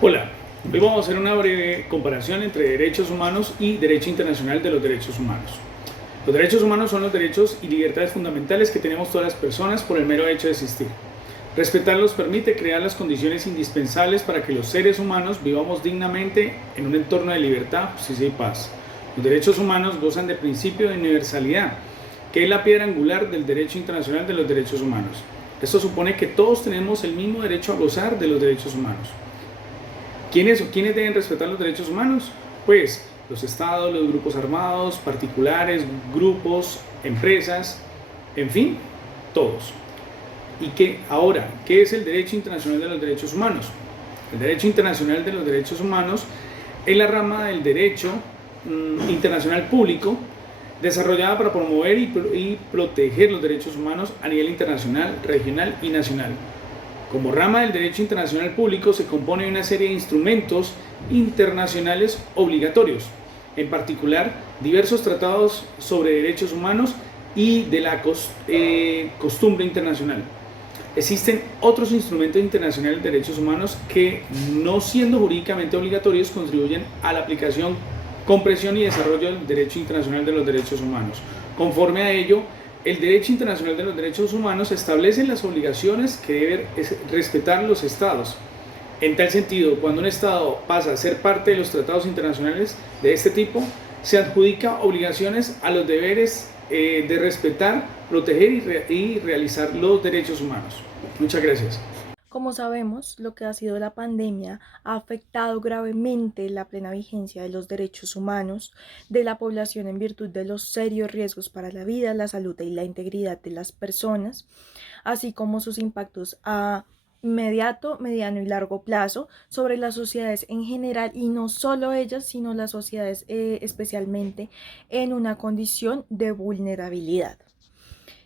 Hola, hoy vamos a hacer una breve comparación entre derechos humanos y derecho internacional de los derechos humanos. Los derechos humanos son los derechos y libertades fundamentales que tenemos todas las personas por el mero hecho de existir. Respetarlos permite crear las condiciones indispensables para que los seres humanos vivamos dignamente en un entorno de libertad, justicia y paz. Los derechos humanos gozan del principio de universalidad, que es la piedra angular del derecho internacional de los derechos humanos. Esto supone que todos tenemos el mismo derecho a gozar de los derechos humanos. ¿Quiénes deben respetar los derechos humanos? Pues los estados, los grupos armados, particulares, grupos, empresas, en fin, todos. ¿Qué es el derecho internacional de los derechos humanos? El derecho internacional de los derechos humanos es la rama del derecho internacional público desarrollada para promover y proteger los derechos humanos a nivel internacional, regional y nacional. Como rama del derecho internacional público se compone de una serie de instrumentos internacionales obligatorios, en particular diversos tratados sobre derechos humanos y de la costumbre internacional. Existen otros instrumentos internacionales de derechos humanos que, no siendo jurídicamente obligatorios, contribuyen a la aplicación, comprensión y desarrollo del derecho internacional de los derechos humanos. Conforme a ello, el derecho internacional de los derechos humanos establece las obligaciones que deben respetar los estados. En tal sentido, cuando un estado pasa a ser parte de los tratados internacionales de este tipo, se adjudica obligaciones a los deberes de respetar, proteger y realizar los derechos humanos. Muchas gracias. Como sabemos, lo que ha sido la pandemia ha afectado gravemente la plena vigencia de los derechos humanos de la población en virtud de los serios riesgos para la vida, la salud y la integridad de las personas, así como sus impactos a inmediato, mediano y largo plazo sobre las sociedades en general y no solo ellas, sino las sociedades especialmente en una condición de vulnerabilidad.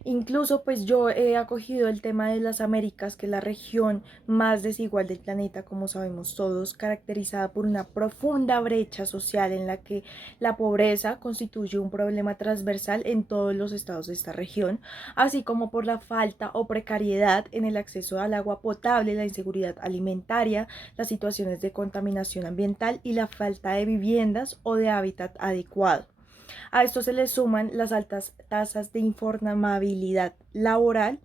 Incluso pues yo he acogido el tema de las Américas, que es la región más desigual del planeta, como sabemos todos, caracterizada por una profunda brecha social en la que la pobreza constituye un problema transversal en todos los estados de esta región, así como por la falta o precariedad en el acceso al agua potable, la inseguridad alimentaria, las situaciones de contaminación ambiental y la falta de viviendas o de hábitat adecuado. A esto se le suman las altas tasas de informabilidad laboral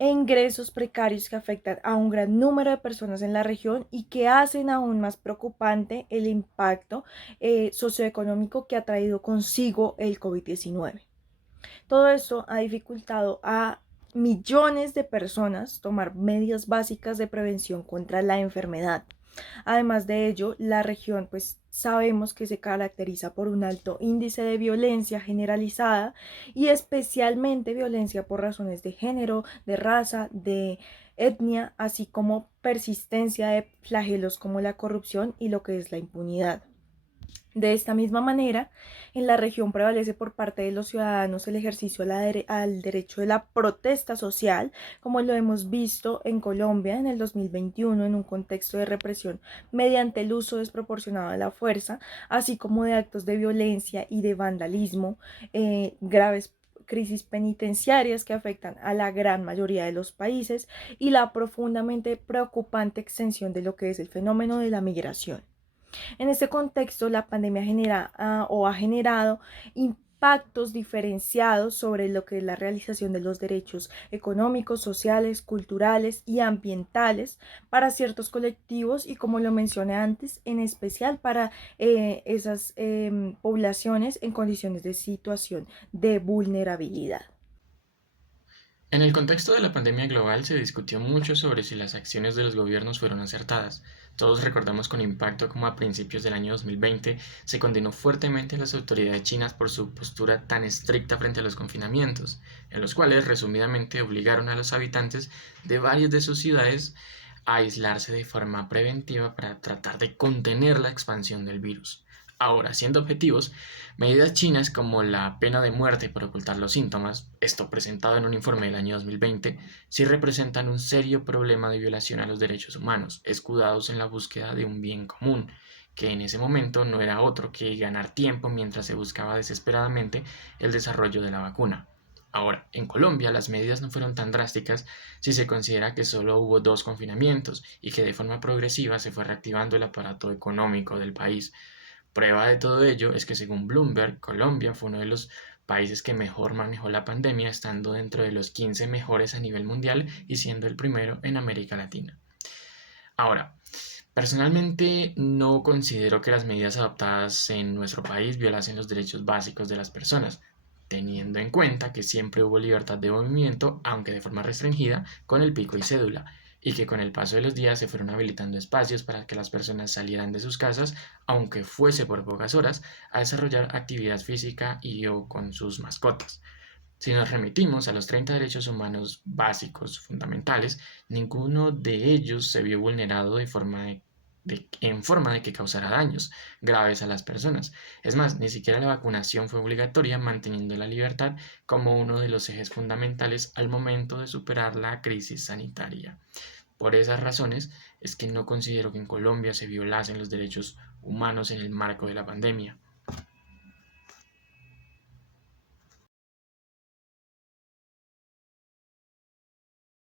e ingresos precarios que afectan a un gran número de personas en la región y que hacen aún más preocupante el impacto socioeconómico que ha traído consigo el COVID-19. Todo esto ha dificultado a millones de personas tomar medidas básicas de prevención contra la enfermedad. Además de ello, la región pues sabemos que se caracteriza por un alto índice de violencia generalizada y especialmente violencia por razones de género, de raza, de etnia, así como persistencia de flagelos como la corrupción y lo que es la impunidad. De esta misma manera, en la región prevalece por parte de los ciudadanos el ejercicio al derecho de la protesta social, como lo hemos visto en Colombia en el 2021 en un contexto de represión mediante el uso desproporcionado de la fuerza, así como de actos de violencia y de vandalismo, graves crisis penitenciarias que afectan a la gran mayoría de los países y la profundamente preocupante extensión de lo que es el fenómeno de la migración. En este contexto, la pandemia ha generado impactos diferenciados sobre lo que es la realización de los derechos económicos, sociales, culturales y ambientales para ciertos colectivos y, como lo mencioné antes, en especial para esas poblaciones en condiciones de situación de vulnerabilidad. En el contexto de la pandemia global se discutió mucho sobre si las acciones de los gobiernos fueron acertadas. Todos recordamos con impacto cómo a principios del año 2020 se condenó fuertemente a las autoridades chinas por su postura tan estricta frente a los confinamientos, en los cuales resumidamente obligaron a los habitantes de varias de sus ciudades a aislarse de forma preventiva para tratar de contener la expansión del virus. Ahora, siendo objetivos, medidas chinas como la pena de muerte por ocultar los síntomas, esto presentado en un informe del año 2020, sí representan un serio problema de violación a los derechos humanos, escudados en la búsqueda de un bien común, que en ese momento no era otro que ganar tiempo mientras se buscaba desesperadamente el desarrollo de la vacuna. Ahora, en Colombia las medidas no fueron tan drásticas si se considera que solo hubo 2 confinamientos y que de forma progresiva se fue reactivando el aparato económico del país. Prueba de todo ello es que según Bloomberg, Colombia fue uno de los países que mejor manejó la pandemia, estando dentro de los 15 mejores a nivel mundial y siendo el primero en América Latina. Ahora, personalmente no considero que las medidas adoptadas en nuestro país violasen los derechos básicos de las personas, teniendo en cuenta que siempre hubo libertad de movimiento, aunque de forma restringida, con el pico y cédula, y que con el paso de los días se fueron habilitando espacios para que las personas salieran de sus casas, aunque fuese por pocas horas, a desarrollar actividad física y o con sus mascotas. Si nos remitimos a los 30 derechos humanos básicos fundamentales, ninguno de ellos se vio vulnerado en forma de que causara daños graves a las personas. Es más, ni siquiera la vacunación fue obligatoria, manteniendo la libertad como uno de los ejes fundamentales al momento de superar la crisis sanitaria. Por esas razones es que no considero que en Colombia se violasen los derechos humanos en el marco de la pandemia.